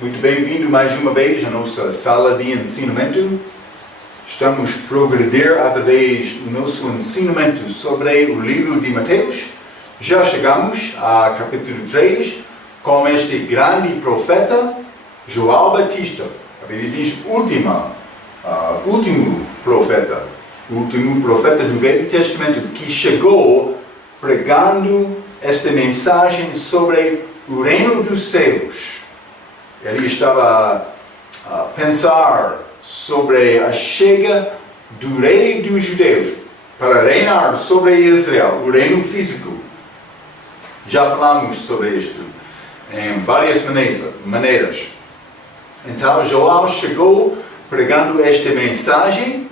Muito bem-vindo mais uma vez à nossa sala de ensinamento. Estamos a progredir através do nosso ensinamento sobre o livro de Mateus. Já chegamos a capítulo 3 com este grande profeta, João Batista. A Bíblia diz último profeta do Velho Testamento que chegou pregando esta mensagem sobre o reino dos céus. Ele estava a pensar sobre a chega do rei dos judeus para reinar sobre Israel, o reino físico. Já falamos sobre isto em várias maneiras. Então João chegou pregando esta mensagem.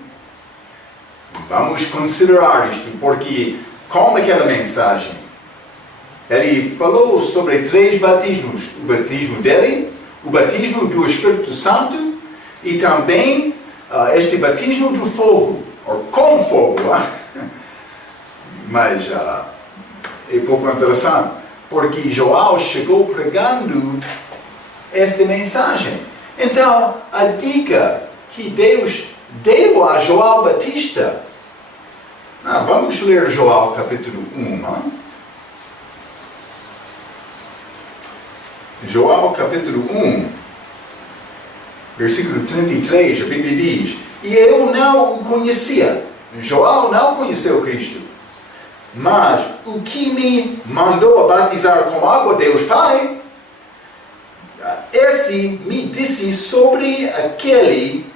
Vamos considerar isto, porque com aquela mensagem ele falou sobre 3 batismos: o batismo dele, o batismo do Espírito Santo e também este batismo do fogo, ou com fogo. Mas é pouco interessante, porque João chegou pregando esta mensagem. Então, a dica que Deus deu a João Batista. Vamos ler João capítulo 1. João capítulo 1, versículo 33, a Bíblia diz: E eu não o conhecia. João não conheceu Cristo. Mas o que me mandou a batizar com água, Deus Pai, esse me disse sobre aquele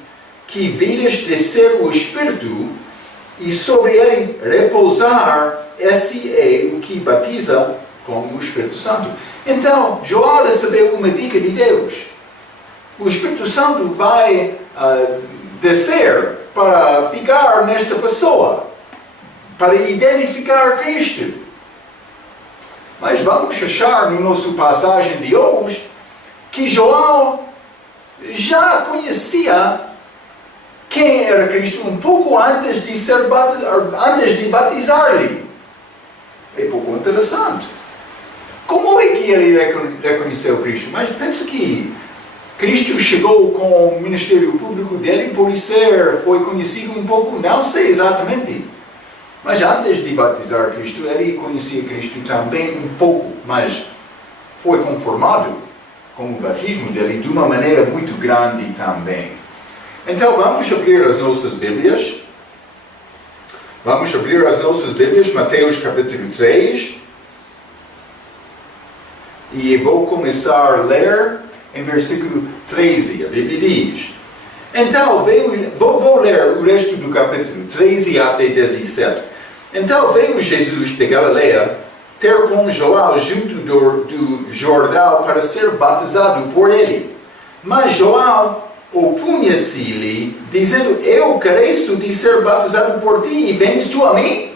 que vires descer o Espírito, e sobre ele repousar, esse é o que batiza com o Espírito Santo. Então, João recebeu uma dica de Deus. O Espírito Santo vai descer para ficar nesta pessoa, para identificar Cristo. Mas vamos achar no nosso passagem de hoje que João já conhecia quem era Cristo um pouco antes de batizar-lhe. É pouco interessante. Como é que ele reconheceu Cristo? Mas pensa que Cristo chegou com o ministério público dele, por isso foi conhecido um pouco, não sei exatamente. Mas antes de batizar Cristo, ele conhecia Cristo também um pouco, mas foi conformado com o batismo dele de uma maneira muito grande também. Então vamos abrir as nossas Bíblias. Mateus capítulo 3. E vou começar a ler em versículo 13. A Bíblia diz: Então vou ler o resto do capítulo 13 até 17. Então veio Jesus de Galileia ter com João junto do Jordão para ser batizado por ele. Mas João opunha-se-lhe, dizendo: Eu careço de ser batizado por ti, e vens tu a mim?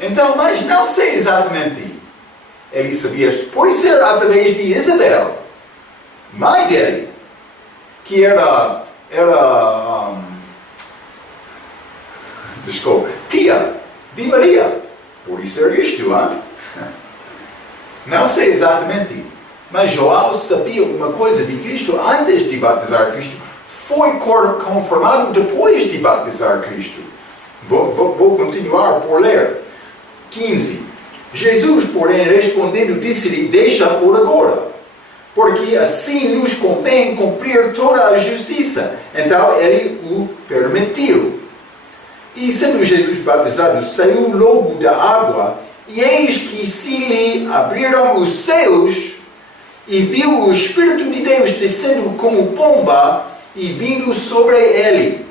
Então, mas não sei exatamente. Ele sabia, por ser através de Isabel, mãe dele, que era tia de Maria. Por isso era isto, Não sei exatamente. Mas João sabia uma coisa de Cristo antes de batizar Cristo. Foi confirmado depois de batizar Cristo. Vou continuar por ler. 15. Jesus, porém, respondendo, disse-lhe: Deixa por agora, porque assim nos convém cumprir toda a justiça. Então ele o permitiu. E sendo Jesus batizado, saiu logo da água, e eis que se lhe abriram os céus, e viu o Espírito de Deus descendo como pomba e vindo sobre ele.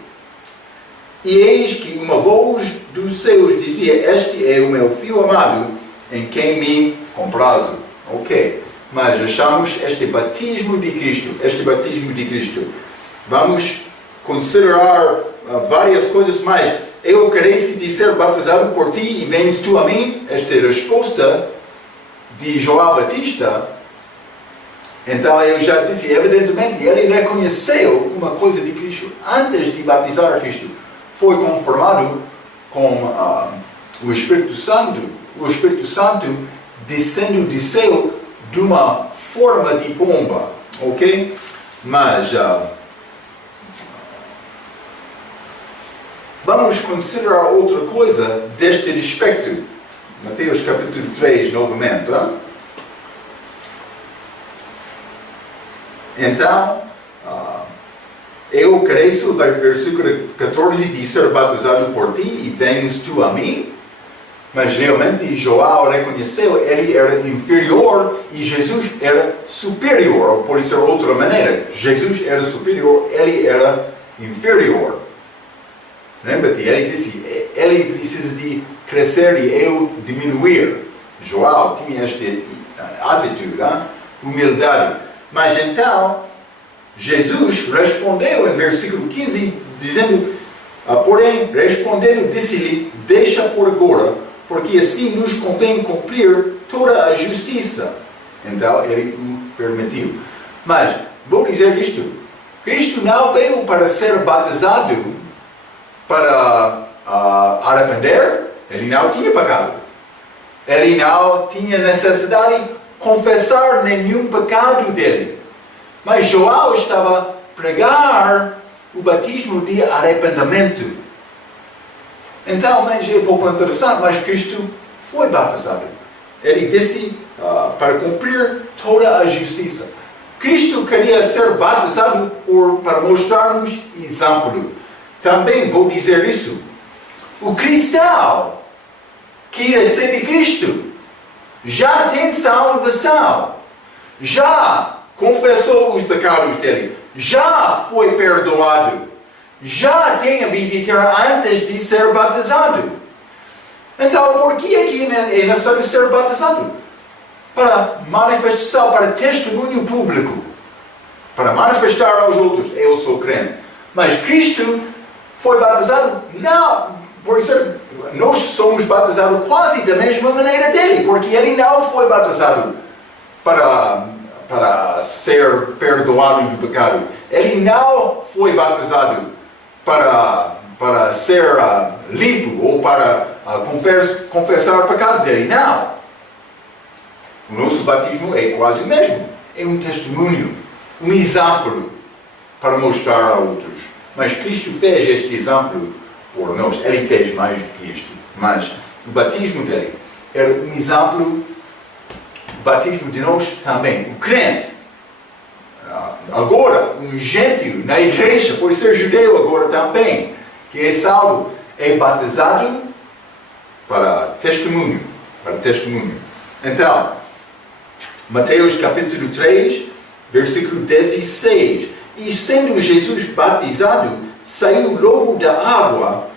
E eis que uma voz dos céus dizia: Este é o meu Filho amado, em quem me comprazo. Ok. Mas achamos este batismo de Cristo. Vamos considerar várias coisas mais. Eu careço de ser batizado por ti e vens tu a mim? Esta é a resposta de João Batista. Então eu já disse, evidentemente, ele reconheceu uma coisa de Cristo antes de batizar Cristo. Foi conformado com o Espírito Santo descendo do céu de uma forma de pomba. ok? Mas vamos considerar outra coisa deste respeito. Mateus capítulo 3, novamente. Então, eu cresço, versículo 14, de ser batizado por ti e vens tu a mim. Mas realmente João reconheceu, ele era inferior e Jesus era superior. Ou pode ser outra maneira, Jesus era superior, ele era inferior. Lembra-te, ele disse, ele precisa de crescer e eu diminuir. João tinha esta atitude, humildade. Mas então, Jesus respondeu em versículo 15, dizendo, porém, respondendo, disse-lhe, deixa por agora, porque assim nos convém cumprir toda a justiça. Então, ele o permitiu. Mas, vou dizer isto, Cristo não veio para ser batizado para arrepender, ele não tinha pecado. Ele não tinha necessidade de confessar nenhum pecado dele. Mas João estava a pregar o batismo de arrependimento. Então, mas é um pouco interessante, mas Cristo foi batizado. Ele disse para cumprir toda a justiça. Cristo queria ser batizado para mostrar-nos exemplo. Também vou dizer isso. O cristão que recebe Cristo já tem salvação. Já confessou os pecados dele. Já foi perdoado. Já tem a vida eterna antes de ser batizado. Então, por que aqui é necessário ser batizado? Para manifestação, para testemunho público. Para manifestar aos outros, eu sou crente. Mas Cristo foi batizado, não, por isso nós somos batizados quase da mesma maneira dele, porque ele não foi batizado para ser perdoado do pecado. Ele não foi batizado para ser limpo ou para confessar o pecado dele. Não. O nosso batismo é quase o mesmo. É um testemunho, um exemplo para mostrar a outros. Mas Cristo fez este exemplo por nós. Ele fez mais do que isto. Mas o batismo dele era um exemplo, o batismo de nós também. O crente, agora, um gentio na igreja, pode ser judeu agora também, que é salvo, é batizado para testemunho. Para testemunho. Então, Mateus capítulo 3, versículo 16. E sendo Jesus batizado, saiu logo da água.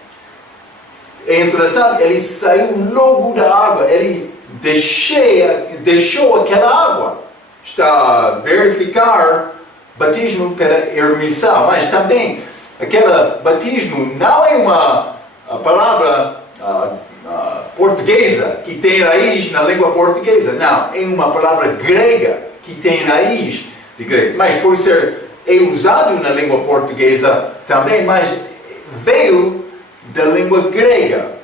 É interessante, ele saiu logo da água. Ele deixou aquela água. Está a verificar batismo pela remissão. Mas também, aquele batismo não é uma palavra portuguesa que tem raiz na língua portuguesa. Não, é uma palavra grega que tem raiz de grego. Mas pode ser é usado na língua portuguesa também, mas veio da língua grega.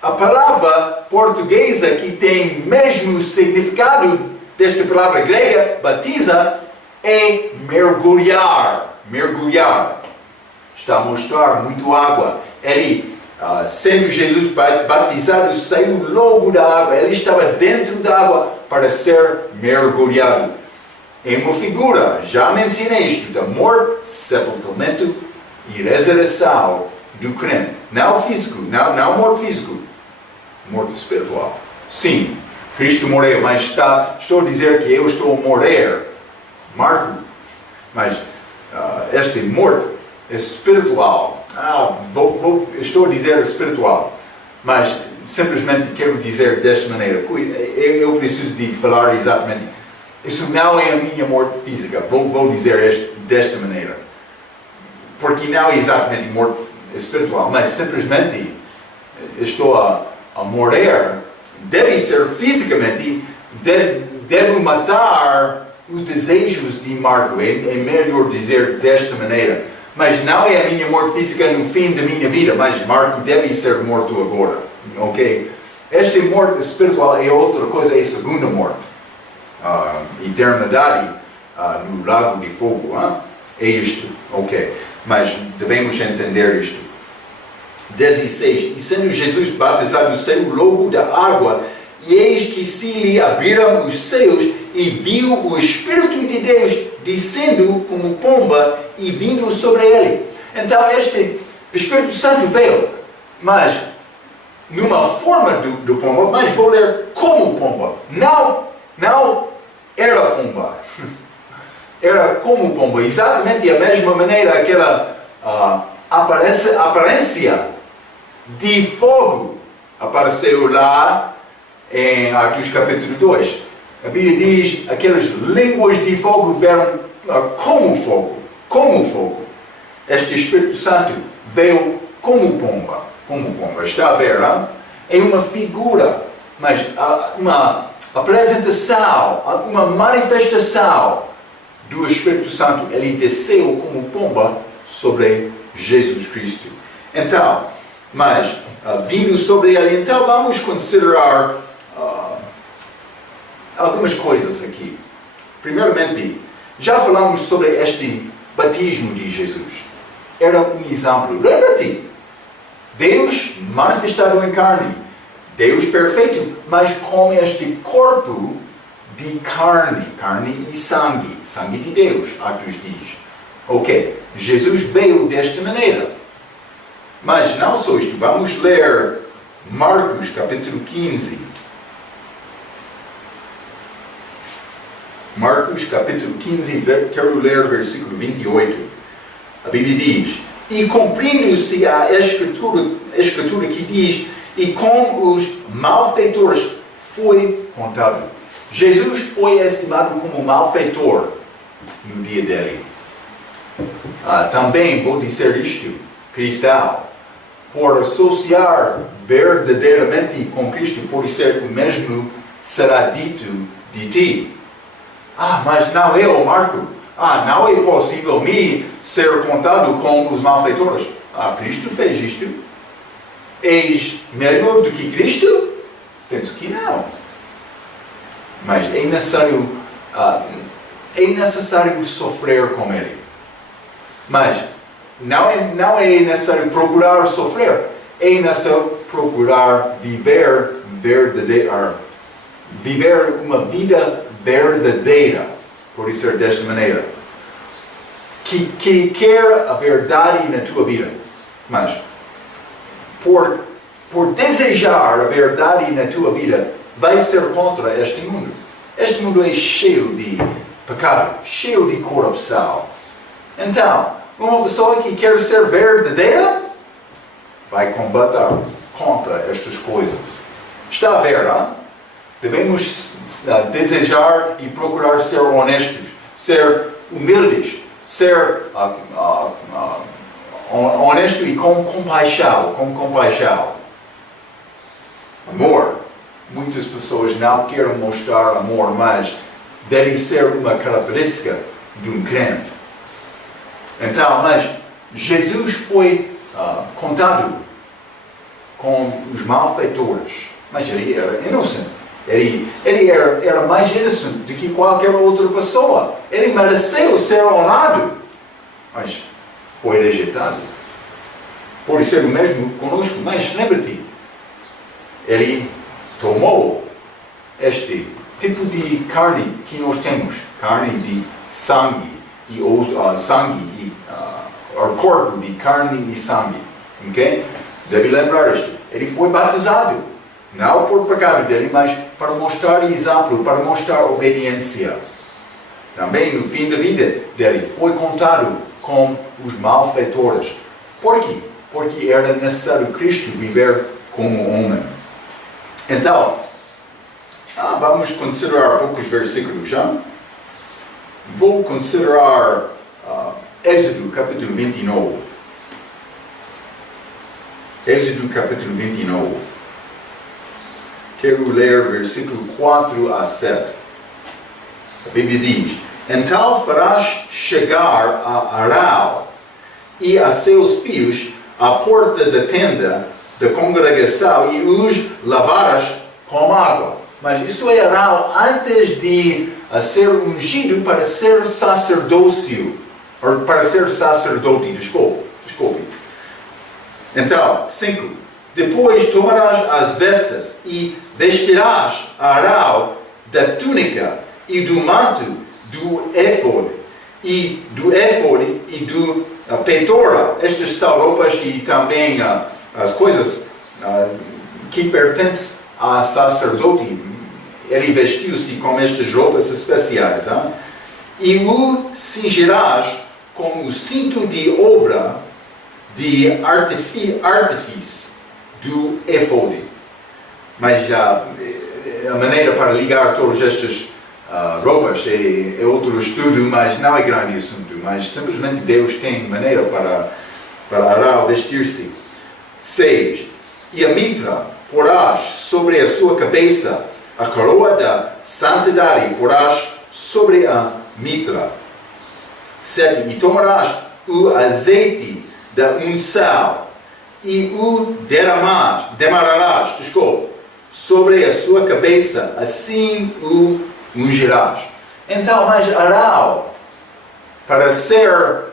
A palavra portuguesa que tem mesmo significado desta palavra grega, batiza, é mergulhar. Mergulhar. Está a mostrar muito água. Ele, sendo Jesus batizado, saiu logo da água. Ele estava dentro da água para ser mergulhado. É uma figura, já mencionei isto, da morte, sepultamento e ressurreição do crente. Não físico, não morte físico, morte espiritual. Sim, Cristo morreu, mas estou a dizer que eu estou a morrer, Marco. Mas esta morte é espiritual. Estou a dizer espiritual, mas simplesmente quero dizer desta maneira. Eu preciso de falar exatamente. Isso não é a minha morte física. Vou dizer desta maneira. Porque não é exatamente morte espiritual, mas simplesmente estou a morrer. Deve ser fisicamente, devo matar os desejos de Marco. É melhor dizer desta maneira. Mas não é a minha morte física no fim da minha vida, mas Marco deve ser morto agora. Ok? Esta morte espiritual é outra coisa, é a segunda morte. Eternidade no lago de fogo. É isto, ok. Mas devemos entender isto. 16. E sendo Jesus batizado, saiu logo da água, e eis que se lhe abriram os céus, e viu o Espírito de Deus descendo como pomba e vindo sobre ele. Então este Espírito Santo veio, mas numa forma do pomba, mas vou ler como pomba. Não era pomba. Era como pomba. Exatamente a mesma maneira, aquela aparência de fogo apareceu lá em Atos capítulo 2. A Bíblia diz, aquelas línguas de fogo vieram como fogo. Como fogo. Este Espírito Santo veio como pomba. Como pomba. Está a ver, não? É uma figura, mas uma apresentação, uma manifestação do Espírito Santo. Ele desceu como pomba sobre Jesus Cristo. Então, mas vindo sobre ele, então vamos considerar algumas coisas aqui. Primeiramente, já falamos sobre este batismo de Jesus. Era um exemplo. Lembra-te? Deus manifestado em carne. Deus perfeito, mas com este corpo de carne. Carne e sangue. Sangue de Deus, Atos diz. Ok. Jesus veio desta maneira. Mas não só isto. Vamos ler Marcos capítulo 15. Marcos capítulo 15, quero ler versículo 28. A Bíblia diz: e cumprindo-se a escritura que diz, e com os malfeitores foi contado. Jesus foi estimado como malfeitor no dia dele. Também vou dizer isto, cristão, por associar verdadeiramente com Cristo, por ser o mesmo será dito de ti. Mas não é o Marco. Não é possível me ser contado com os malfeitores. Cristo fez isto. És melhor do que Cristo? Penso que não. Mas é necessário sofrer com Ele. Mas não é necessário procurar sofrer. É necessário procurar viver uma vida verdadeira, por ser desta maneira, que quer a verdade na tua vida, mas por desejar a verdade na tua vida, vai ser contra este mundo. Este mundo é cheio de pecado, cheio de corrupção. Então, uma pessoa que quer ser verdadeira, vai combater contra estas coisas. Está a ver, não? Devemos desejar e procurar ser honestos, ser humildes, ser honesto e com compaixão. Amor. Muitas pessoas não querem mostrar amor, mas deve ser uma característica de um crente. Então, mas Jesus foi contado com os malfeitores, mas ele era inocente. Ele era mais inocente do que qualquer outra pessoa. Ele mereceu ser honrado, mas foi rejeitado. Pode ser o mesmo conosco, mas lembra-te, ele tomou este tipo de carne que nós temos, carne de sangue e corpo de carne e sangue, ok? Deve lembrar isto. Ele foi batizado. Não por pecado dele, mas para mostrar exemplo, para mostrar obediência. Também no fim da vida dele foi contado com os malfeitores. Por quê? Porque era necessário Cristo viver como homem. Então, vamos considerar poucos versículos já. Vou considerar Êxodo capítulo 29. Êxodo capítulo 29. Quero ler versículo 4 a 7. A Bíblia diz: então farás chegar a Arão e a seus filhos à porta da tenda da congregação e os lavarás com água. mas isso é Arão antes de ser ungido para ser sacerdócio, ou para ser sacerdote, desculpe. Então, 5. Depois tomarás as vestes e vestirás Arão da túnica e do manto do éfode e do peitora. Estas são roupas e também as coisas que pertencem a sacerdote. Ele vestiu-se com estas roupas especiais. E o cingirás com o cinto de obra de artífice do éfode. Mas a maneira para ligar todas estas roupas é outro estudo, mas não é grande assunto. Mas simplesmente Deus tem maneira para Arão vestir-se. 6. E a mitra porás sobre a sua cabeça, a coroa da santidade porás sobre a mitra. 7. E tomarás o azeite da unção e o derramarás sobre a sua cabeça, assim o ungirás. Então, mas Arão, para ser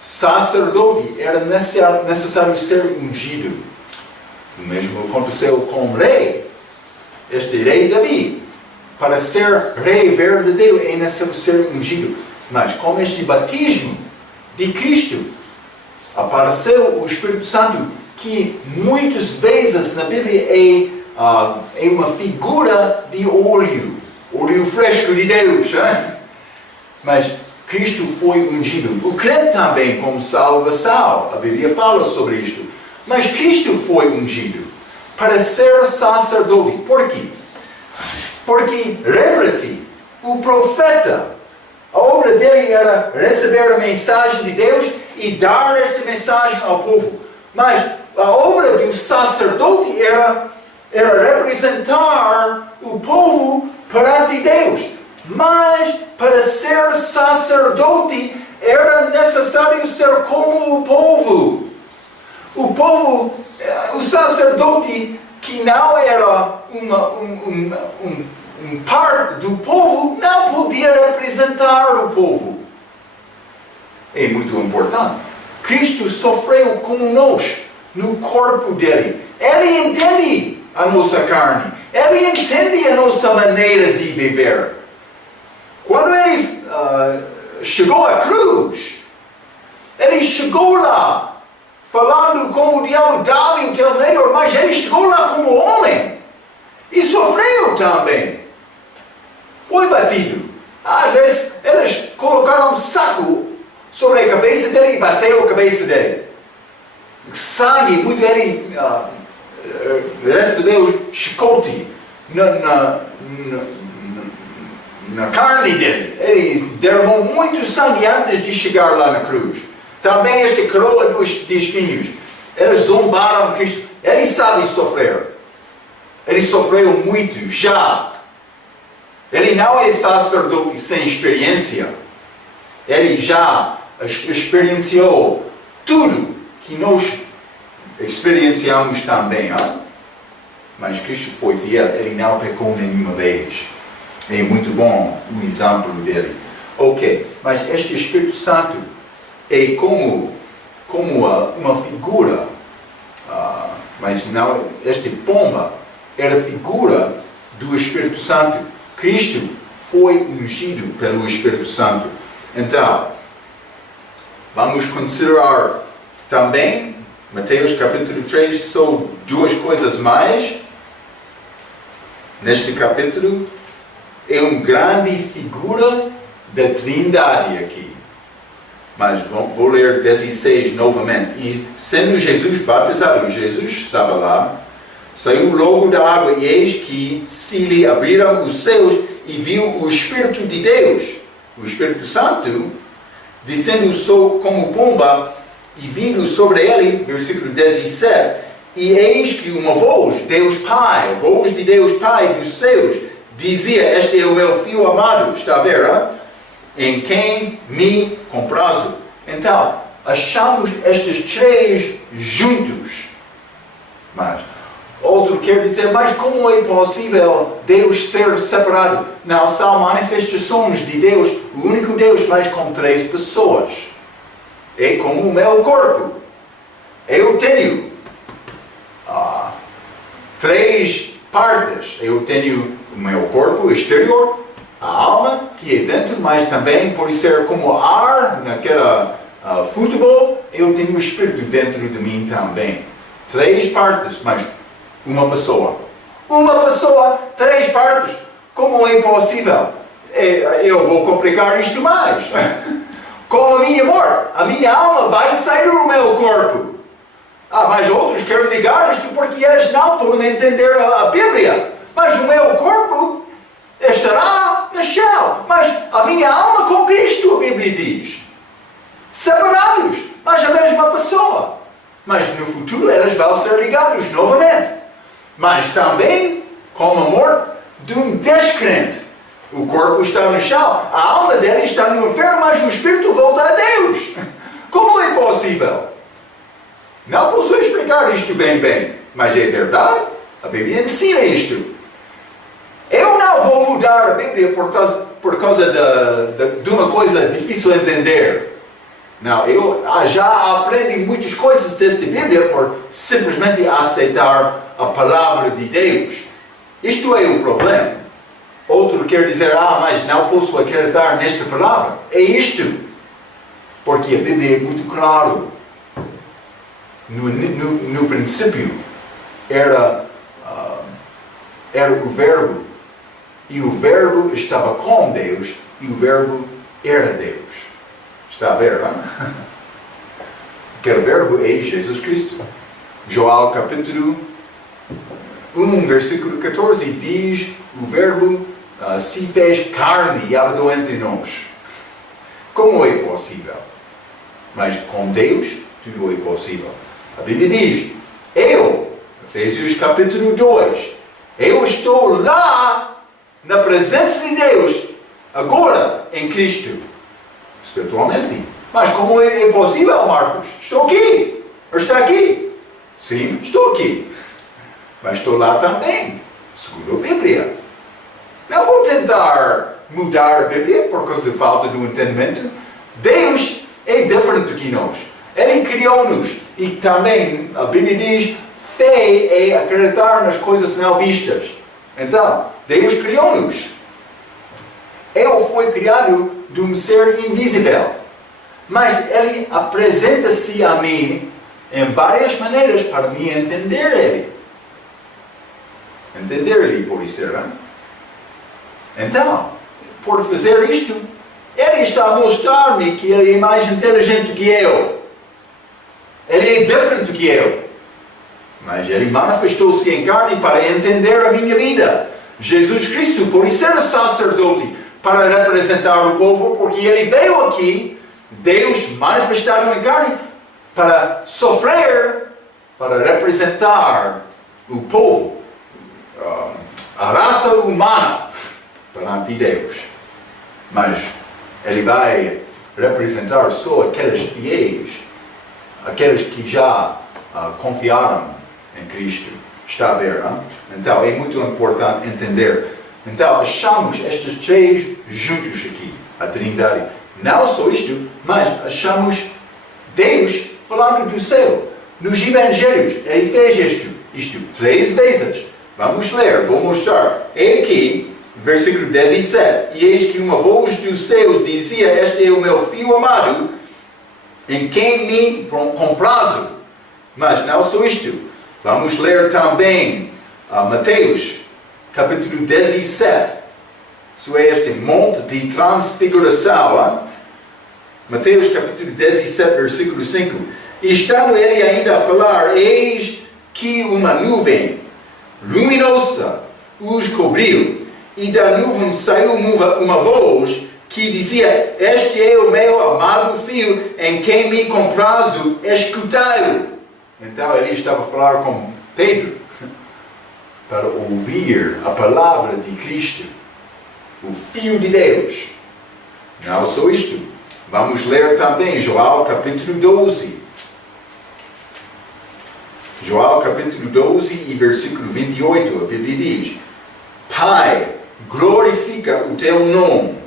sacerdote, era necessário ser ungido. O mesmo aconteceu com o rei. Este rei Davi, para ser rei verdadeiro, é necessário ser ungido. Mas com este batismo de Cristo, apareceu o Espírito Santo, que muitas vezes na Bíblia é uma figura de óleo fresco de Deus. Mas Cristo foi ungido. O crente também como salvação. A Bíblia fala sobre isto. Mas Cristo foi ungido para ser sacerdote. Por quê? Porque, lembra-te, o profeta, a obra dele era receber a mensagem de Deus e dar esta mensagem ao povo. Mas a obra do sacerdote era representar o povo perante Deus. Mas para ser sacerdote era necessário ser como o povo. O sacerdote que não era parte do povo, não podia representar o povo. É muito importante. Cristo sofreu como nós, no corpo dele. Ele entende a nossa carne. Ele entende a nossa maneira de viver. Quando ele chegou à cruz, ele chegou lá falando como o diabo dá-me o teu melhor, mas ele chegou lá como homem e sofreu também. Foi batido. Eles colocaram um saco sobre a cabeça dele e bateu a cabeça dele. Sangue, muito ele recebeu chicote na carne dele. Ele derramou muito sangue antes de chegar lá na cruz. Também esta coroa de espinhos. Eles zombaram Cristo. Ele sabe sofrer. Ele sofreu muito já. Ele não é sacerdote sem experiência. Ele já experienciou tudo que nós experienciamos também. Mas Cristo foi fiel. Ele não pecou nenhuma vez. É muito bom o exemplo dele. Ok, mas este Espírito Santo é como uma figura, mas não, este pomba era figura do Espírito Santo. Cristo foi ungido pelo Espírito Santo. Então, vamos considerar também, Mateus capítulo 3, só duas coisas mais. Neste capítulo, é uma grande figura da Trindade aqui. Mas vou ler 16 novamente. E sendo Jesus batizado, Jesus estava lá, saiu logo da água, e eis que se lhe abriram os céus, e viu o Espírito de Deus, o Espírito Santo, descendo como pomba, e vindo sobre ele, versículo 17, e eis que uma voz, Deus Pai, voz de Deus Pai dos céus, dizia: este é o meu Filho amado. Está a ver, em quem me comprazo. Então, achamos estes três juntos. Mas Outro quer dizer, mas como é possível Deus ser separado? Não, são manifestações de Deus, o único Deus, mas com 3 pessoas. É como o meu corpo. Eu tenho 3 partes. Eu tenho o meu corpo exterior, a alma que é dentro, mas também pode ser como ar naquela futebol. Eu tenho o espírito dentro de mim também. 3 partes, mas uma pessoa. Uma pessoa, 3 partes. Como é possível? Eu vou complicar isto mais. Como a minha morte, a minha alma vai sair do meu corpo. Mas outros querem ligar isto porque eles não podem entender a Bíblia. Mas o meu corpo estará no céu. Mas a minha alma com Cristo, a Bíblia diz. Separados, mas a mesma pessoa. Mas no futuro eles vão ser ligados novamente. Mas também com a morte de um descrente. O corpo está no chão, a alma dele está no inferno, mas o espírito volta a Deus. Como é possível? Não posso explicar isto bem, mas é verdade. A Bíblia ensina isto. Eu não vou mudar a Bíblia por causa de uma coisa difícil de entender. Não, eu já aprendi muitas coisas desta Bíblia por simplesmente aceitar a palavra de Deus. Isto é o problema. Outro quer dizer, mas não posso acreditar nesta palavra. É isto. Porque a Bíblia é muito claro. No princípio era o Verbo. E o Verbo estava com Deus. E o Verbo era Deus. Está a ver, não? Aquele Verbo é Jesus Cristo. João capítulo 1, versículo 14 diz: o Verbo se fez carne e habitou entre nós. Como é possível? Mas com Deus tudo é possível. A Bíblia diz: Efésios capítulo 2, eu estou lá na presença de Deus, agora em Cristo, espiritualmente. Mas como é possível, Marcos? Estou aqui. Está aqui? Sim, estou aqui. Mas estou lá também, segundo a Bíblia. Não vou tentar mudar a Bíblia por causa de falta de entendimento. Deus é diferente do que nós. Ele criou-nos. E também a Bíblia diz: fé é acreditar nas coisas não vistas. Então, Deus criou-nos. Ele foi criado de um ser invisível. Mas Ele apresenta-se a mim em várias maneiras para me entender Ele. Entender-lhe, por isso, não? Então, por fazer isto, Ele está a mostrar-me que Ele é mais inteligente que eu. Ele é diferente que eu. Mas Ele manifestou-se em carne para entender a minha vida. Jesus Cristo, por isso era sacerdote, para representar o povo, porque Ele veio aqui, Deus manifestado em carne, para sofrer, para representar o povo, a raça humana, perante Deus. Mas Ele vai representar só aqueles fiéis, aqueles que já confiaram em Cristo. Está a ver, não? Então é muito importante entender. Então achamos estes 3 juntos aqui, a Trindade. Não só isto, mas achamos Deus falando do céu. Nos Evangelhos, Ele fez isto 3 vezes. Vamos ler, vou mostrar. É aqui, versículo 17. E eis que uma voz do céu dizia: este é o meu Filho amado, em quem me comprazo. Mas não só isto. Vamos ler também Mateus, capítulo 17. Isso é este monte de transfiguração. Mateus, capítulo 17, versículo 5. E estando ele ainda a falar, eis que uma nuvem luminosa os cobriu. E da nuvem saiu uma voz que dizia: este é o meu amado Filho, em quem me comprazo, escutai-o. Então ele estava a falar com Pedro, para ouvir a palavra de Cristo, o Filho de Deus. Não só isto. Vamos ler também João capítulo 12. João capítulo 12 e versículo 28, a Bíblia diz: Pai, glorifica o teu nome.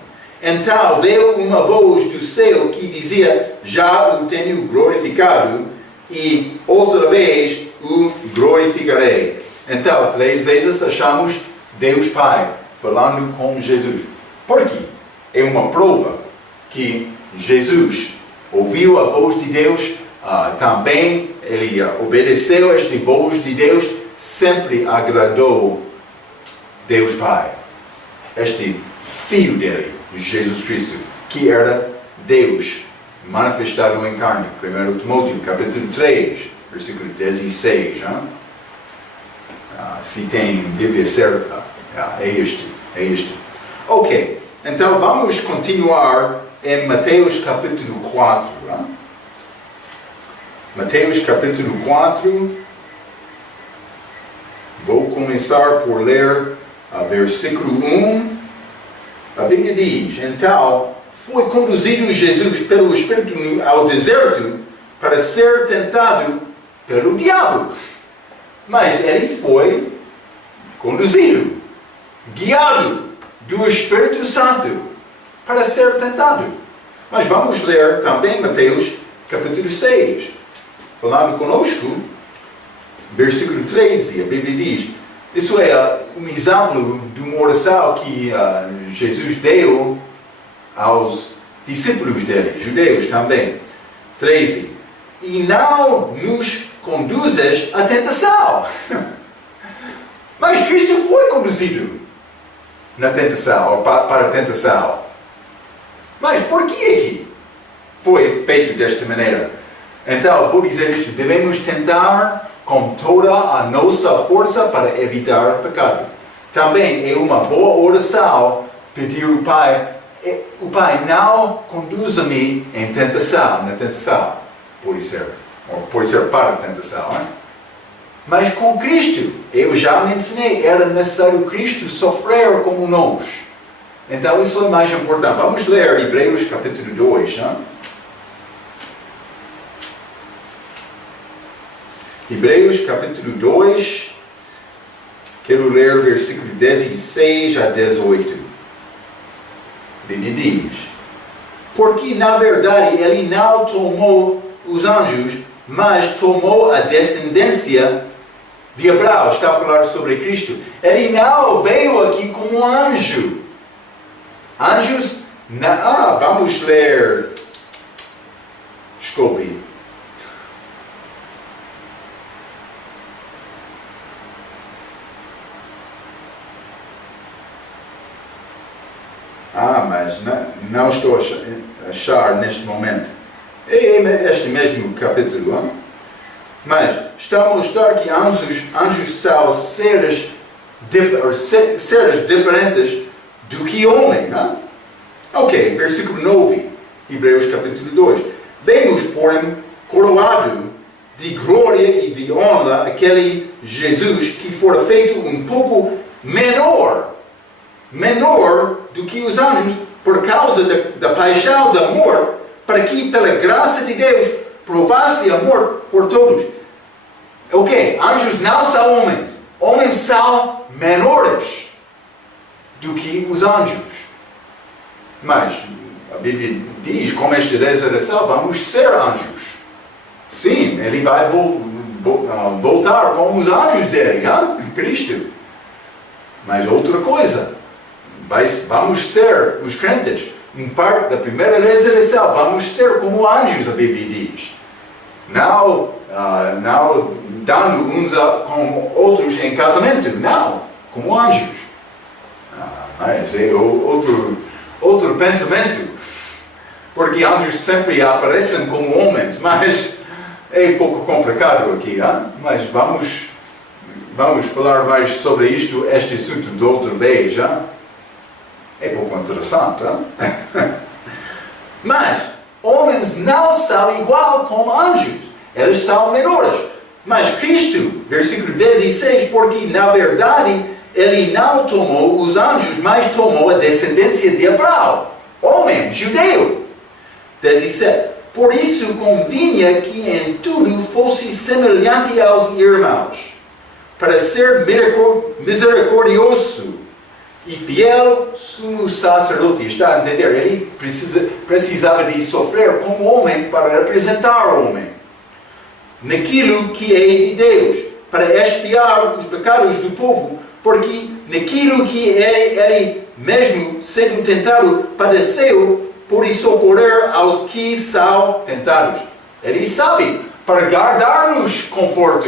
Então veio uma voz do céu que dizia: Já o tenho glorificado, e outra vez o glorificarei. Então, 3 vezes achamos Deus Pai falando com Jesus. Por quê? É uma prova que Jesus ouviu a voz de Deus, também ele obedeceu esta voz de Deus, sempre agradou Deus Pai. Este Filho dele, Jesus Cristo, que era Deus manifestado em carne. 1 Timóteo capítulo 3, versículo 16. Se tem Bíblia certa, é este. Ok, então vamos continuar em Mateus capítulo 4. Mateus capítulo 4. Vou começar por ler versículo 1. A Bíblia diz: Então foi conduzido Jesus pelo Espírito ao deserto para ser tentado pelo diabo. Mas ele foi conduzido, guiado do Espírito Santo para ser tentado. Mas vamos ler também Mateus capítulo 6. Falando conosco, versículo 13, a Bíblia diz: isso é um exemplo de uma oração que Jesus deu aos discípulos dele, judeus também. 13. E não nos conduzes à tentação. Mas Cristo foi conduzido na tentação, para a tentação. Mas por que aqui foi feito desta maneira? Então, vou dizer isto: devemos tentar com toda a nossa força para evitar o pecado. Também é uma boa oração pedir ao Pai: o Pai, não conduza-me em tentação, na tentação, pode ser para a tentação. Mas com Cristo, eu já me ensinei, era necessário Cristo sofrer como nós. Então isso é mais importante. Vamos ler Hebreus capítulo 2. Hebreus capítulo 2, quero ler versículo 16 a 18. Ele diz: Porque na verdade ele não tomou os anjos, mas tomou a descendência de Abraão. Está a falar sobre Cristo. Ele não veio aqui como anjo. Anjos, vamos ler. Desculpe. Mas não estou a achar neste momento. É este mesmo capítulo. Mas está a mostrar que anjos são seres diferentes do que homem. Ok, versículo 9, Hebreus capítulo 2. Vemos, porém, coroado de glória e de honra aquele Jesus que fora feito um pouco menor do que os anjos, por causa da paixão da morte, para que, pela graça de Deus, provasse amor por todos. Ok, anjos não são homens. Homens são menores do que os anjos. Mas a Bíblia diz, com esta resurreição, vamos ser anjos. Sim, ele vai voltar como os anjos dele, Cristo. Mas outra coisa, vamos ser os crentes, em parte da primeira ressurreição, vamos ser como anjos, a Bíblia diz. Não dando uns com outros em casamento, não, como anjos. Mas é outro pensamento, porque anjos sempre aparecem como homens, mas é um pouco complicado aqui, mas vamos falar mais sobre este assunto de outra vez. É pouco interessante. Mas homens não são igual como anjos, eles são menores. Mas Cristo, versículo 16, porque na verdade ele não tomou os anjos, mas tomou a descendência de Abraão, homem, judeu. 17. Por isso convinha que em tudo fosse semelhante aos irmãos, para ser misericordioso e fiel sumo sacerdote. Está a entender? Ele precisava de sofrer como homem para representar o homem. Naquilo que é de Deus, para expiar os pecados do povo, porque naquilo que ele mesmo sendo tentado padeceu, por socorrer aos que são tentados. Ele sabe, para guardar-nos conforto,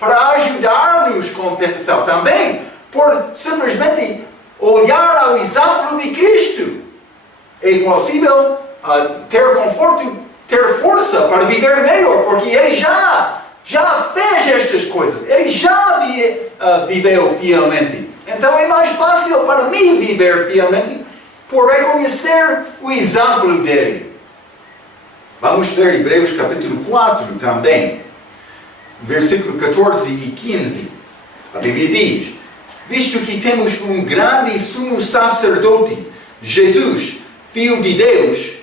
para ajudar-nos com tentação também, por simplesmente olhar ao exemplo de Cristo. É possível ter conforto, ter força para viver melhor, porque ele já fez estas coisas, ele já viveu fielmente. Então é mais fácil para mim viver fielmente por reconhecer o exemplo dele. Vamos ler Hebreus capítulo 4 também, versículo 14 e 15. A Bíblia diz: visto que temos um grande sumo sacerdote, Jesus, Filho de Deus,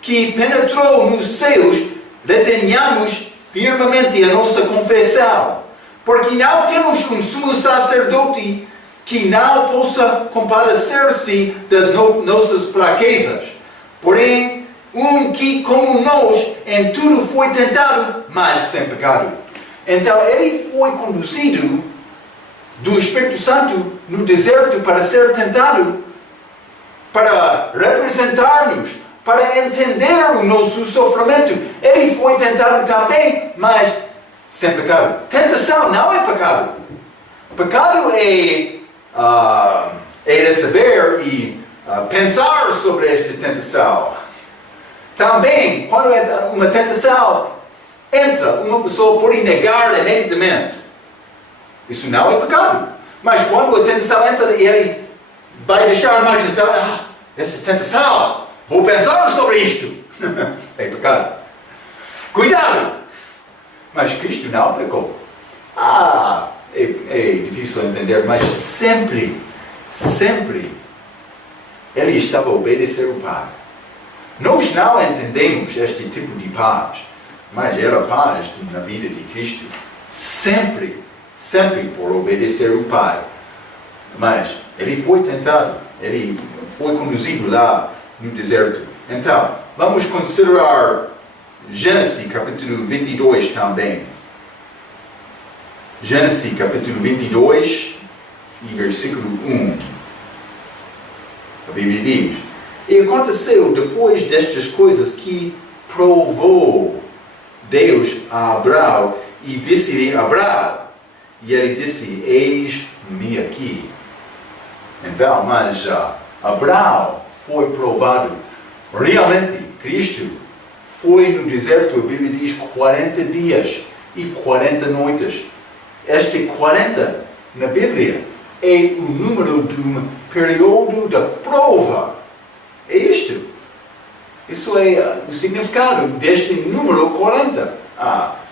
que penetrou nos céus, retenhamos firmemente a nossa confissão, porque não temos um sumo sacerdote que não possa compadecer-se das nossas fraquezas, porém que como nós em tudo foi tentado, mas sem pecado. Então ele foi conduzido do Espírito Santo no deserto para ser tentado, para representar-nos, para entender o nosso sofrimento. Ele foi tentado também, mas sem pecado. Tentação não é pecado. Pecado é receber e pensar sobre esta tentação. Também, quando é uma tentação entra, uma pessoa pode negar imediatamente. Isso não é pecado. Mas quando a tentação entra e ele vai deixar mais então, essa tentação, vou pensar sobre isto. É pecado. Cuidado! Mas Cristo não pecou. É difícil entender, mas sempre, ele estava a obedecer o Pai. Nós não entendemos este tipo de paz, mas era paz na vida de Cristo. Sempre por obedecer o Pai. Mas ele foi tentado, ele foi conduzido lá no deserto. Então, vamos considerar Gênesis capítulo 22 também. Gênesis capítulo 22 e versículo 1. A Bíblia diz: e aconteceu depois destas coisas que provou Deus a Abraão e disse-lhe: Abraão. E ele disse: eis-me aqui. Então, mas Abraão foi provado. Realmente, Cristo foi no deserto, a Bíblia diz, 40 dias e 40 noites. Este 40, na Bíblia, é o número de um período da prova. É isto. Isso é o significado deste número 40.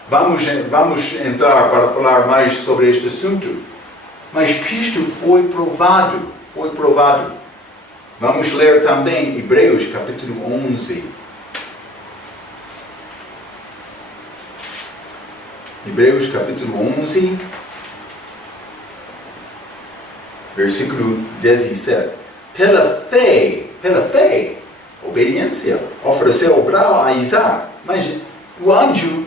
Vamos entrar para falar mais sobre este assunto. Mas Cristo foi provado. Vamos ler também Hebreus capítulo 11. Hebreus capítulo 11, versículo 17. Pela fé, obediência, ofereceu Abraão a Isaac. Mas o anjo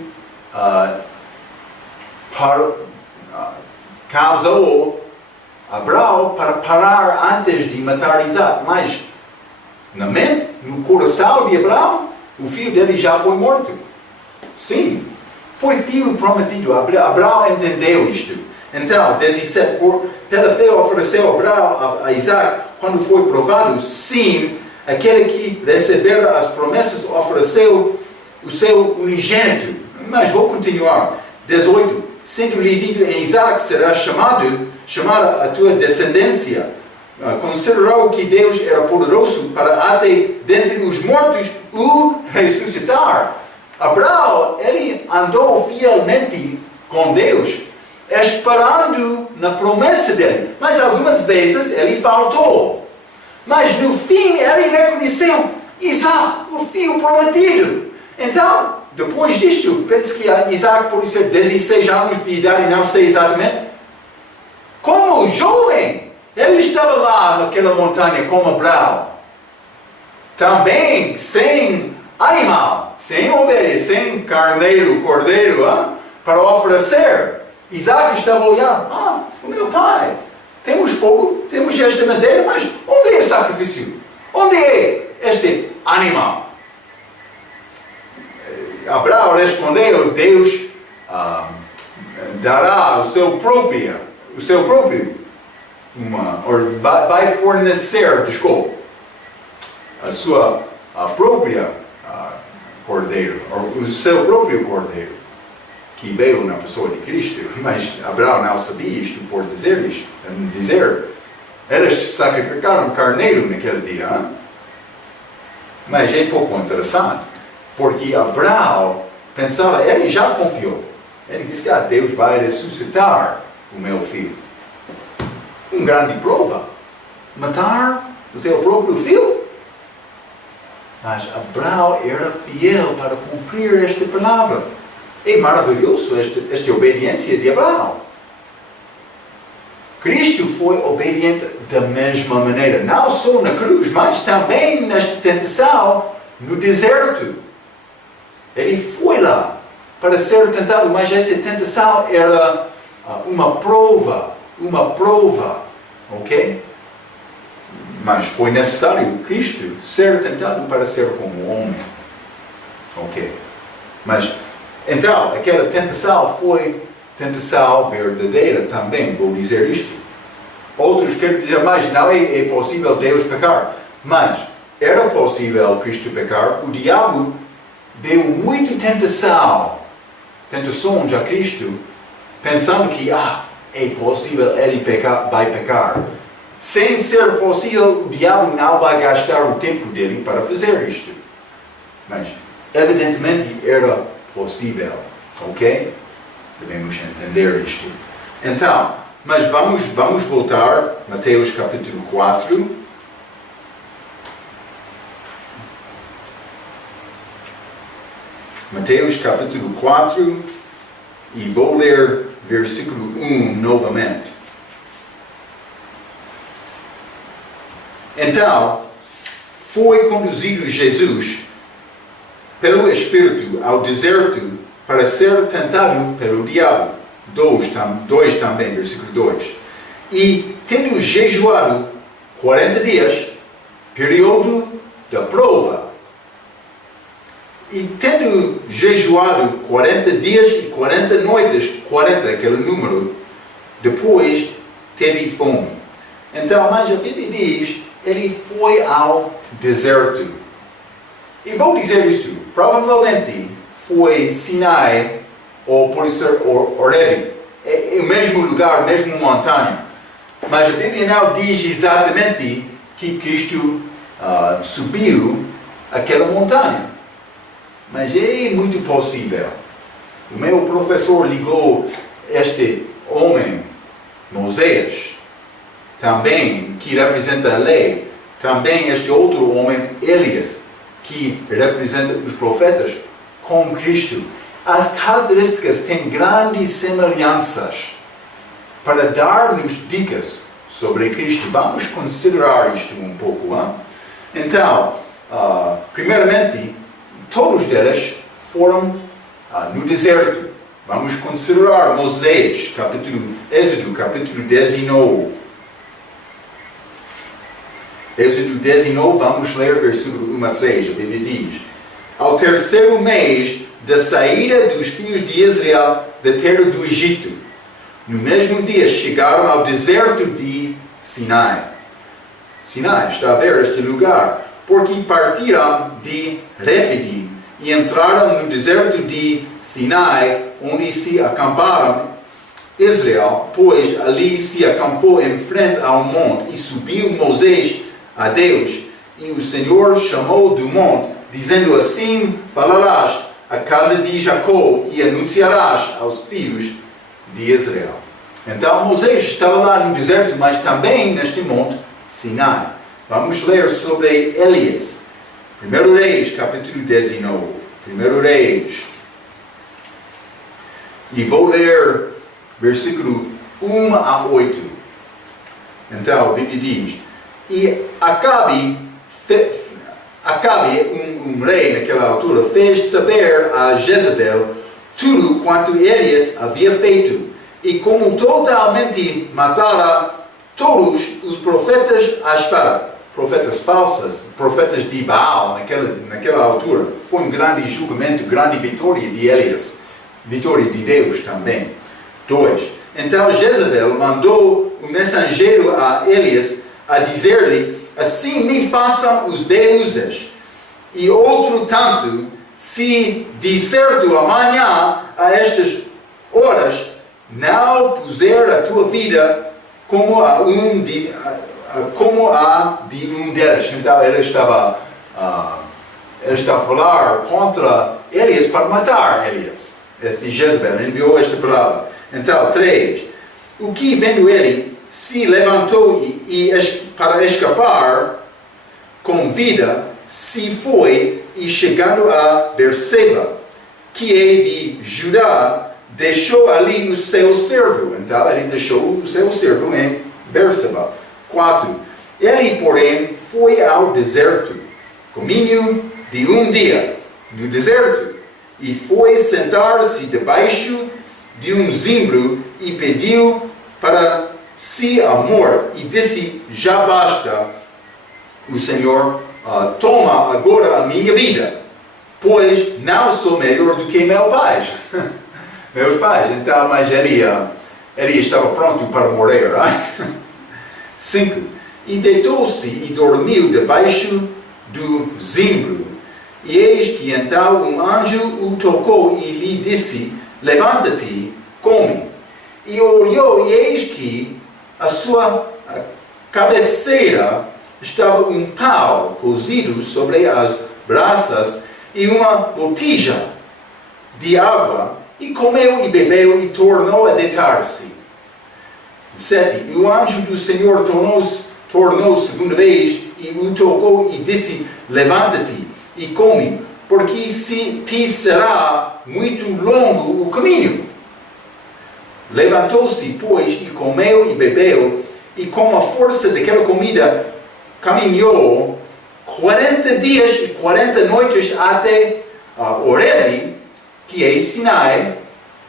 causou Abraão para parar antes de matar Isaac. Mas na mente, no coração de Abraão, o filho dele já foi morto. Sim, foi filho prometido. Abraão entendeu isto. Então, 17, pela fé ofereceu Abraão a Isaac quando foi provado. Sim, aquele que recebera as promessas ofereceu o seu unigênito. Mas vou continuar. 18, sendo-lhe dito: em Isaac será chamada a tua descendência. Considerou que Deus era poderoso para até dentre os mortos o ressuscitar. Abraão, ele andou fielmente com Deus, esperando na promessa dele. Mas algumas vezes ele faltou. Mas no fim ele reconheceu Isaac, o filho prometido. Então, depois disto, penso que Isaac pode ser 16 anos de idade, não sei exatamente. Como jovem, ele estava lá naquela montanha com Abraão. Também sem animal, sem ovelha, sem carneiro, cordeiro, para oferecer. Isaac estava a olhar, o meu pai, temos fogo, temos esta madeira, mas onde é o sacrifício? Onde é este animal? Abraão respondeu, Deus dará o seu próprio, vai fornecer, a sua própria cordeiro, o seu próprio cordeiro, que veio na pessoa de Cristo, mas Abraão não sabia isto por dizer. Eles sacrificaram carneiro naquele dia, mas é pouco interessante, porque Abraão pensava, ele já confiou, ele disse que Deus vai ressuscitar o meu filho. Uma grande prova, matar o teu próprio filho? Mas Abraão era fiel para cumprir esta palavra. É maravilhoso esta obediência de Abraão. Cristo foi obediente da mesma maneira, não só na cruz, mas também nesta tentação no deserto. Ele foi lá para ser tentado, mas esta tentação era uma prova, ok? Mas foi necessário Cristo ser tentado para ser como homem. Ok. Mas, então, aquela tentação foi tentação verdadeira também, vou dizer isto. Outros querem dizer, mas não é possível Deus pecar. Mas, era possível Cristo pecar. O diabo deu muita tentações a Cristo, pensando que, é possível ele vai pecar. Sem ser possível, o diabo não vai gastar o tempo dele para fazer isto. Mas, evidentemente, era possível. Ok? Devemos entender isto. Então, mas vamos voltar, Mateus capítulo 4. Mateus capítulo 4, e vou ler versículo 1 novamente. Então, foi conduzido Jesus pelo Espírito ao deserto para ser tentado pelo diabo. 2 também, versículo 2. E tendo jejuado 40 dias, período da prova. E tendo jejuado 40 dias e 40 noites, 40 aquele número, depois teve fome. Então, mas a Bíblia diz, ele foi ao deserto. E vou dizer isto, provavelmente foi Sinai, ou pode ser Horeb, é o mesmo lugar, mesmo montanha. Mas a Bíblia não diz exatamente que Cristo subiu aquela montanha. Mas é muito possível. O meu professor ligou este homem, Moisés, também, que representa a lei, também este outro homem, Elias, que representa os profetas, com Cristo. As características têm grandes semelhanças para dar-nos dicas sobre Cristo. Vamos considerar isto um pouco. Então, primeiramente, todos eles foram no deserto. Vamos considerar Moisés, Êxodo, capítulo 19. Êxodo 19, vamos ler versículo 1 a 3. A Bíblia diz: ao terceiro mês da saída dos filhos de Israel da terra do Egito, no mesmo dia chegaram ao deserto de Sinai. Sinai, está a ver este lugar, porque partiram de Refidim e entraram no deserto de Sinai, onde se acamparam. Israel, pois, ali se acampou em frente ao monte, e subiu Moisés a Deus, e o Senhor chamou do monte, dizendo: assim falarás à casa de Jacó e anunciarás aos filhos de Israel. Então Moisés estava lá no deserto, mas também neste monte Sinai. Vamos ler sobre Elias. 1 Reis, capítulo 19. 1 Reis. E vou ler versículo 1 a 8. Então, a Bíblia diz: e Acabe, um rei naquela altura, fez saber a Jezabel tudo quanto Elias havia feito, e como totalmente matara todos os profetas à espada, profetas falsas, profetas de Baal naquela altura. Foi um grande julgamento, grande vitória de Elias, vitória de Deus também. 2. Então Jezabel mandou um mensageiro a Elias a dizer-lhe: assim me façam os deuses, e outro tanto, se de certo amanhã a estas horas não puser a tua vida como a de um deles. Então ele estava a falar contra Elias para matar Elias. Este Jezabel enviou esta palavra. Então, 3. O que, vendo ele, se levantou para escapar com vida, se foi, e chegando a Berseba, que é de Judá, deixou ali o seu servo. Então ele deixou o seu servo em Berseba. 4. Ele, porém, foi ao deserto, caminho de um dia, no deserto, e foi sentar-se debaixo de um zimbro e pediu para si a morte, e disse: já basta, o Senhor toma agora a minha vida, pois não sou melhor do que meus pais. Meus pais. Então, mas ele estava pronto para morrer. 5. E deitou-se e dormiu debaixo do zimbro. E eis que então um anjo o tocou e lhe disse: levanta-te, come. E olhou, e eis que a sua cabeceira estava um pau cozido sobre as braças e uma botija de água, e comeu e bebeu e tornou a deitar-se. 7. E o anjo do Senhor tornou segunda vez e o tocou e disse: levanta-te e come, porque te será muito longo o caminho. Levantou-se, pois, e comeu e bebeu, e com a força daquela comida caminhou 40 dias e 40 noites até Horebe, que é Sinai,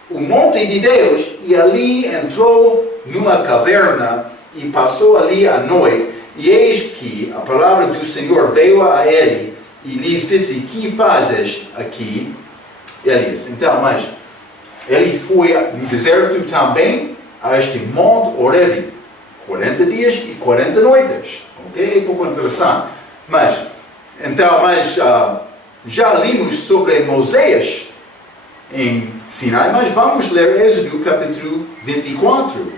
o monte de Deus, e ali entrou numa caverna e passou ali a noite. E eis que a palavra do Senhor veio a ele e lhes disse: que fazes aqui, Elias? Então, mas ele foi no deserto também, a este monte Horebe, 40 dias e 40 noites. Ok? Um pouco interessante. Mas já limos sobre Moisés em Sinai, mas vamos ler Êxodo capítulo 24.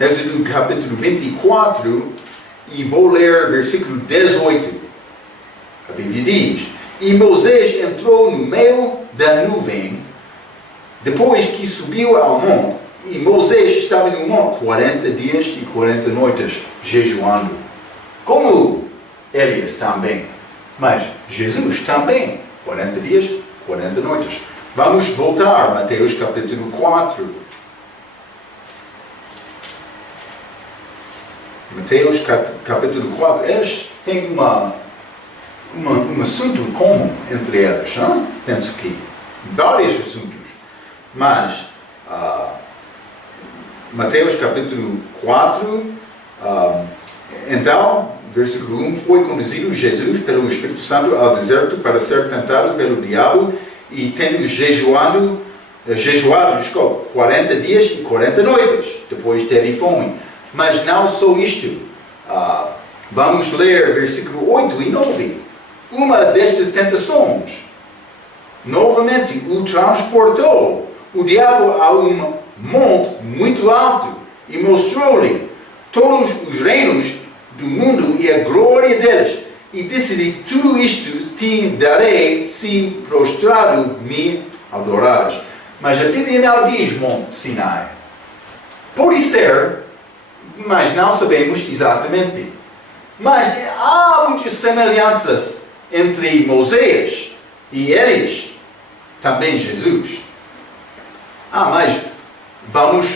Êxodo capítulo 24, e vou ler versículo 18. A Bíblia diz: e Moisés entrou no meio da nuvem, depois que subiu ao monte, e Moisés estava no monte 40 dias e 40 noites, jejuando. Como Elias também, mas Jesus também, 40 dias, 40 noites. Vamos voltar, Mateus capítulo 4. Mateus capítulo 4, eles têm um assunto comum entre eles, não? Penso que vários assuntos, mas Mateus capítulo 4, então, versículo 1, foi conduzido Jesus pelo Espírito Santo ao deserto para ser tentado pelo diabo, e tendo jejuado 40 dias e 40 noites, depois teve fome. Mas não só isto. Vamos ler versículo 8 e 9. Uma destas tentações, novamente o transportou o diabo a um monte muito alto e mostrou-lhe todos os reinos do mundo e a glória deles, e disse-lhe: tudo isto te darei se prostrado me adorares. Mas a Bíblia não diz Monte Sinai. Pode ser, mas não sabemos exatamente. Mas há muitas semelhanças entre Moisés e Elias, também Jesus. Mas vamos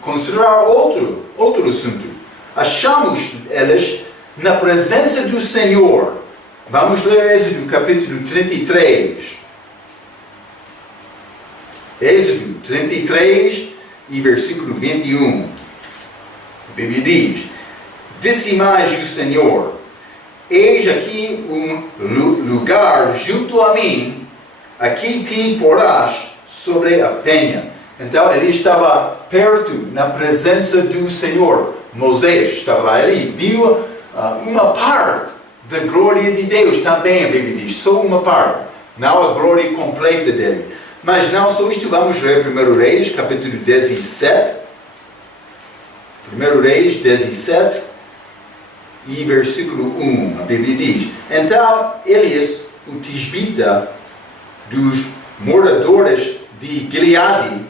considerar outro assunto. Achamos elas na presença do Senhor. Vamos ler Êxodo capítulo 33. Êxodo 33 e versículo 21. A Bíblia diz: Disse mais o Senhor: Eis aqui lugar junto a mim, aqui te porás sobre a penha. Então ele estava perto, na presença do Senhor. Moisés estava lá, ele viu uma parte da glória de Deus também, a Bíblia diz, só uma parte, não a glória completa dele. Mas não só isto, vamos ler 1 Reis, capítulo 17. 1 Reis 17 e versículo 1, a Bíblia diz: Então Elias, o tisbita dos moradores de Gileade,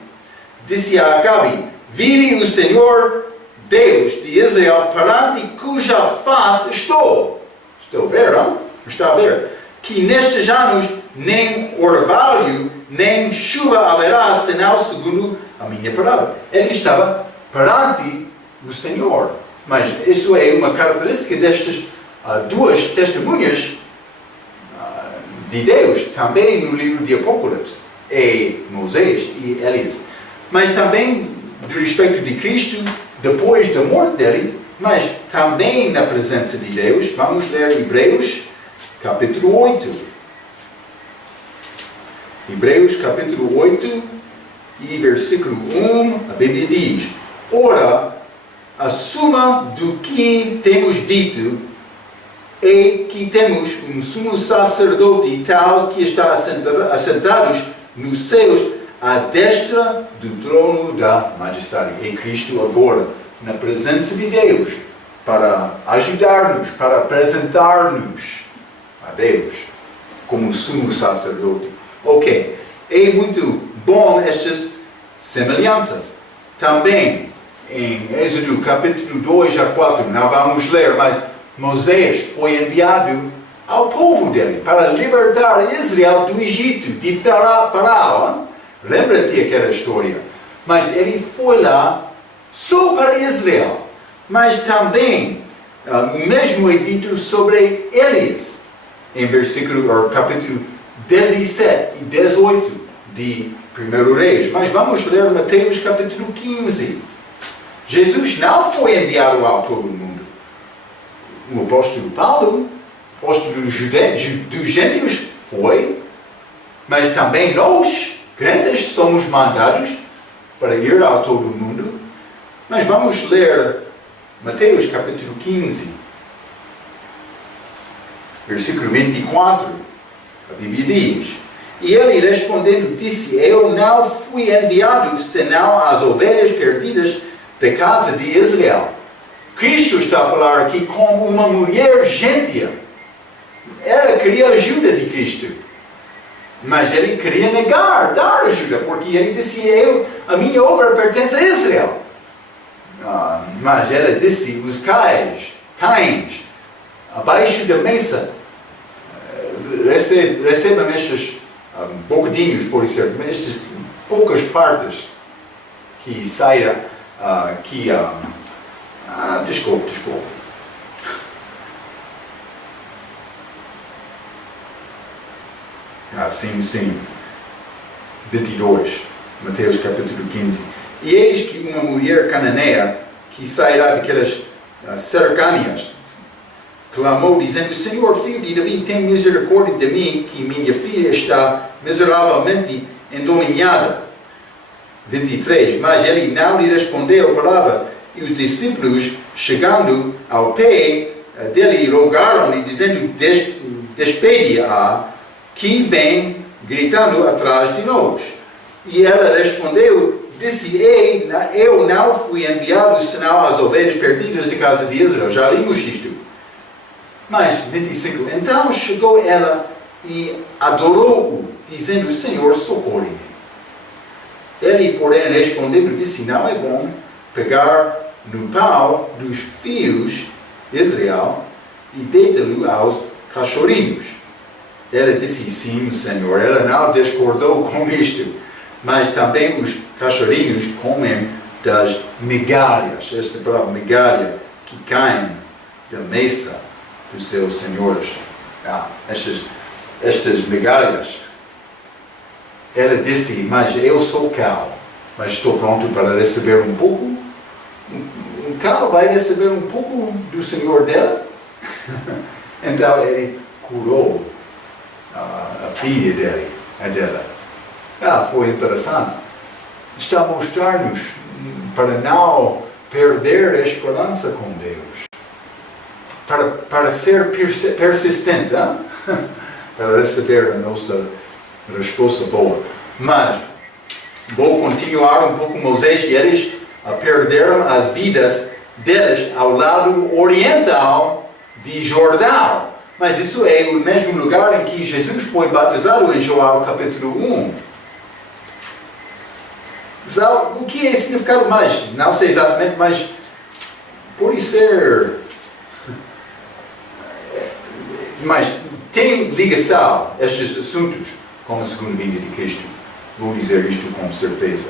disse a Acabe: Vive o Senhor Deus de Israel, perante cuja face estou. Estou a ver, não? Está a ver? Que nestes anos nem orvalho, nem chuva haverá, senão segundo a minha palavra. Ele estava perante o Senhor. Mas isso é uma característica destas duas testemunhas de Deus, também no livro de Apocalipse, é Moisés e Elias. Mas também do respeito de Cristo, depois da morte dele, mas também na presença de Deus. Vamos ler Hebreus, capítulo 8. Hebreus, capítulo 8 e versículo 1, a Bíblia diz: Ora, a suma do que temos dito é que temos um sumo sacerdote tal que está assentados nos céus, à destra do trono da majestade. É Cristo agora, na presença de Deus, para ajudar-nos, para apresentar-nos a Deus como sumo sacerdote. Ok, é muito bom estas semelhanças. Também, em Êxodo capítulo 2 a 4, não vamos ler, mas Moisés foi enviado ao povo dele para libertar Israel do Egito, de Faraó. Lembra-te aquela história. Mas ele foi lá só para Israel. Mas também, mesmo é dito sobre Elias, em capítulo 17 e 18 de 1 Reis. Mas vamos ler Mateus capítulo 15. Jesus não foi enviado a todo mundo. O apóstolo Paulo, apóstolo dos gentios, foi, mas também nós, crentes, somos mandados para ir a todo mundo. Mas vamos ler Mateus capítulo 15, versículo 24. A Bíblia diz: E ele respondendo disse: Eu não fui enviado senão às ovelhas perdidas da casa de Israel. Cristo está a falar aqui como uma mulher gentia. Ela queria ajuda de Cristo, mas ele queria negar, dar ajuda, porque ele disse: a minha obra pertence a Israel. Mas ela disse: os cães abaixo da mesa recebam estes bocadinhos, por exemplo, estas poucas partes que saíram, desculpe. Sim. 22, Mateus capítulo 15. E eis que uma mulher cananeia, que sairá daquelas cercanias, clamou dizendo: Senhor, filho de Davi, tem misericórdia de mim, que minha filha está miseravelmente endominhada. 23. Mas ele não lhe respondeu palavra, e os discípulos, chegando ao pé dele, rogaram-lhe, dizendo: Despede-a, que vem gritando atrás de nós. E ela respondeu, disse: Eu não fui enviado senão às ovelhas perdidas da casa de Israel. Já lemos isto. Mas, 25. Então chegou ela e adorou-o, dizendo: Senhor, socorre-me. Ele, porém, respondendo, disse: Não é bom pegar no pau dos filhos Israel e deita-lo aos cachorrinhos. Ela disse, sim, Senhor. Ela não discordou com isto. Mas também os cachorrinhos comem das migalhas. Esta palavra migalha que caem da mesa dos seus senhores. Estas migalhas. Ela disse, mas eu sou cal, mas estou pronto para receber um pouco. Um cal vai receber um pouco do senhor dela. Então ele curou a filha dela. Foi interessante. Está a mostrar-nos para não perder a esperança com Deus. Para ser persistente. Para receber a nossa resposta boa. Mas vou continuar um pouco Moisés e eles perderam as vidas deles ao lado oriental de Jordão. Mas isso é o mesmo lugar em que Jesus foi batizado em João capítulo 1. O que é significado mais? Não sei exatamente, mas pode ser... Mas tem ligação estes assuntos com a segunda vinda de Cristo. Vou dizer isto com certeza.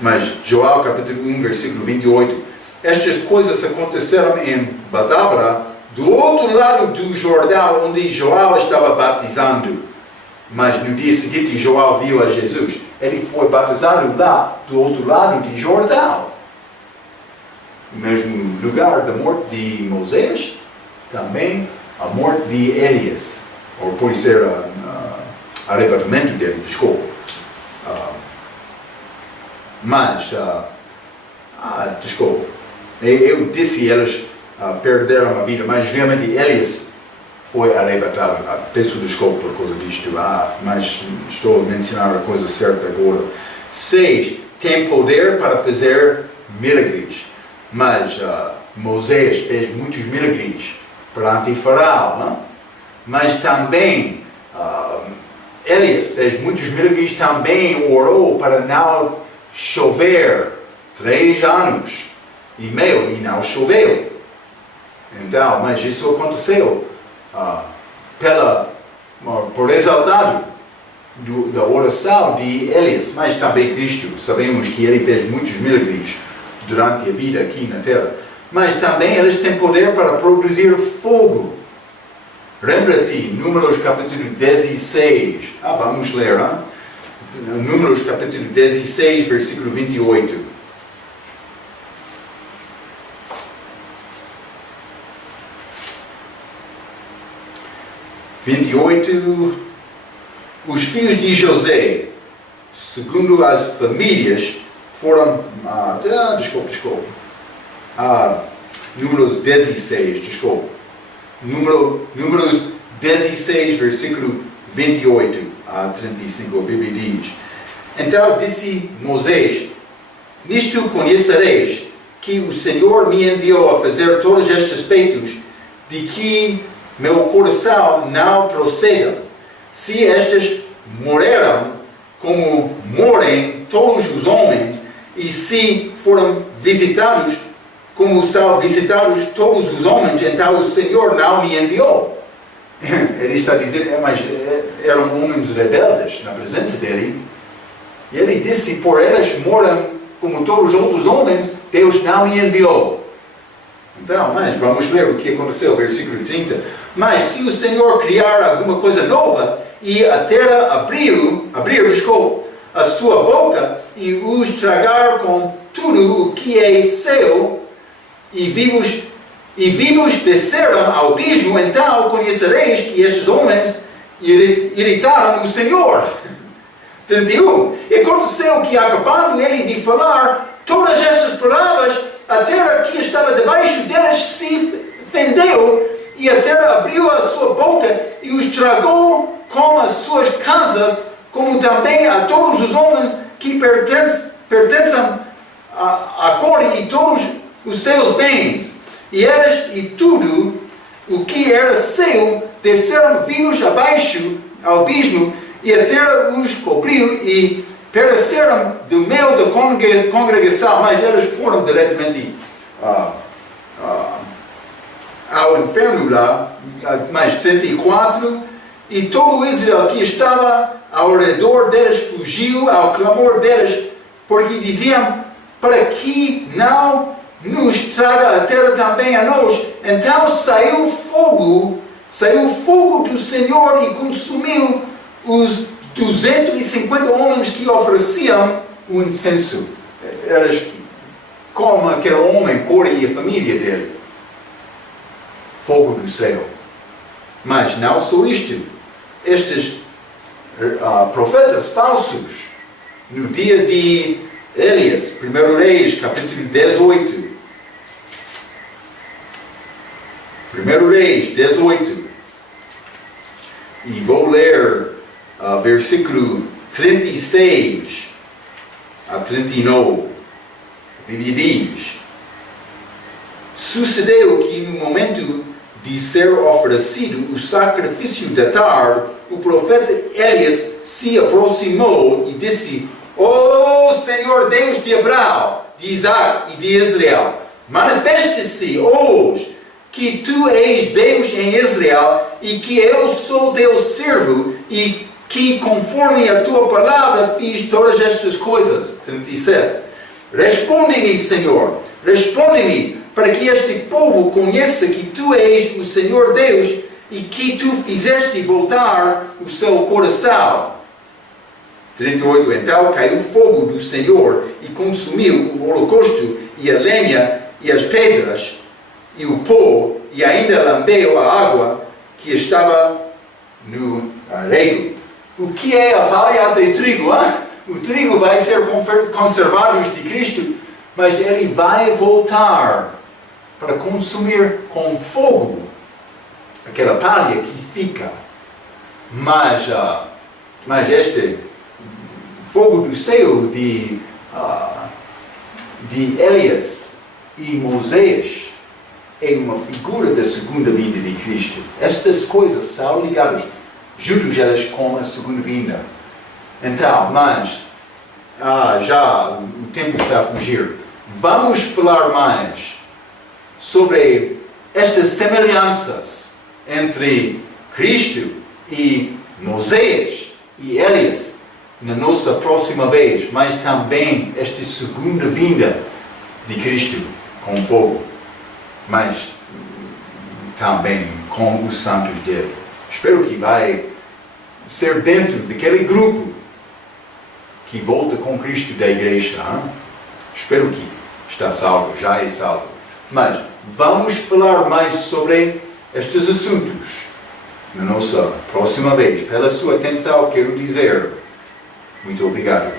Mas João capítulo 1, versículo 28. Estas coisas aconteceram em Batabra, do outro lado do Jordão, onde João estava batizando. Mas no dia seguinte João viu a Jesus. Ele foi batizado lá, do outro lado de Jordão. No mesmo lugar da morte de Moisés, também a morte de Elias. Ou pode ser arrebatamento dele, desculpa. Desculpa. Eu disse eles perderam a vida, mas realmente Elias foi arrebatado. Peço desculpa por causa disto, mas estou a mencionar a coisa certa agora. 6. Tem poder para fazer milagres. Mas Moisés fez muitos milagres perante Faraó. Mas também Elias fez muitos milagres, também orou para não chover 3 anos e meio e não choveu. Então, mas isso aconteceu por resultado da oração de Elias. Mas também Cristo, sabemos que ele fez muitos milagres durante a vida aqui na terra. Mas também eles têm poder para produzir fogo. Lembra-te, Números capítulo 16. Vamos ler, Números capítulo 16, versículo 28. Os filhos de José, segundo as famílias, foram... Números 16, desculpa. Números 16, versículo 28 a 35, a Bíblia diz: Então disse Moisés: Nisto conhecereis que o Senhor me enviou a fazer todos estes feitos, de que meu coração não proceda. Se estes morreram, como morrem todos os homens, e se foram visitados, como são visitados todos os homens, então o Senhor não me enviou. Ele está dizendo, mas eram homens rebeldes na presença dele. E ele disse, por eles moram como todos os outros homens, Deus não me enviou. Então, mas vamos ler o que aconteceu, versículo 30. Mas se o Senhor criar alguma coisa nova, e a terra abrir a sua boca, e os tragar com tudo o que é seu, e vivos desceram ao abismo, então conhecereis que estes homens irritaram o Senhor. 31. E aconteceu que, acabando ele de falar todas estas palavras, a terra que estava debaixo deles se fendeu, e a terra abriu a sua boca e os tragou com as suas casas, como também a todos os homens que pertencem a cor e todos os seus bens. E eles e tudo o que era seu desceram vivos abaixo ao abismo, e a terra os cobriu e pereceram do meio da congregação, mas eles foram diretamente ao inferno lá, mais 34, e todo Israel que estava ao redor deles fugiu ao clamor deles, porque diziam, para que não nos traga a terra também a nós. Então saiu fogo do Senhor e consumiu os 250 homens que ofereciam o incenso. Eles, como aquele homem, Coré e a família dele. Fogo do céu. Mas não só isto. Estes profetas falsos, no dia de Elias, 1 Reis, capítulo 18. 1 Reis 18. E vou ler versículo 36 a 39. A Bíblia diz: sucedeu que no momento de ser oferecido o sacrifício da tarde, o profeta Elias se aproximou e disse: ó Senhor Deus de Abraão, de Isaac e de Israel, manifeste-se hoje que tu és Deus em Israel e que eu sou teu servo e que conforme a tua palavra fiz todas estas coisas. 37. Responde-me, Senhor, responde-me, para que este povo conheça que tu és o Senhor Deus e que tu fizeste voltar o seu coração. 38. Então caiu fogo do Senhor e consumiu o holocausto e a lenha e as pedras e o pó, e ainda lambeu a água que estava no arrego. O que é a palhada e trigo? O trigo vai ser conservado de Cristo, mas ele vai voltar para consumir com fogo aquela palha que fica. Mas este fogo do céu de Elias e Moisés é uma figura da segunda vinda de Cristo. Estas coisas são ligadas juntos elas com a segunda vinda. Então, mas já o tempo está a fugir. Vamos falar mais sobre estas semelhanças entre Cristo e Moisés e Elias na nossa próxima vez, mas também esta segunda vinda de Cristo com fogo, mas também com os santos dele. Espero que vai ser dentro daquele grupo que volta com Cristo da igreja. Espero que está salvo, já é salvo. Mas vamos falar mais sobre estes assuntos na nossa próxima vez. Pela sua atenção, quero dizer muito obrigado.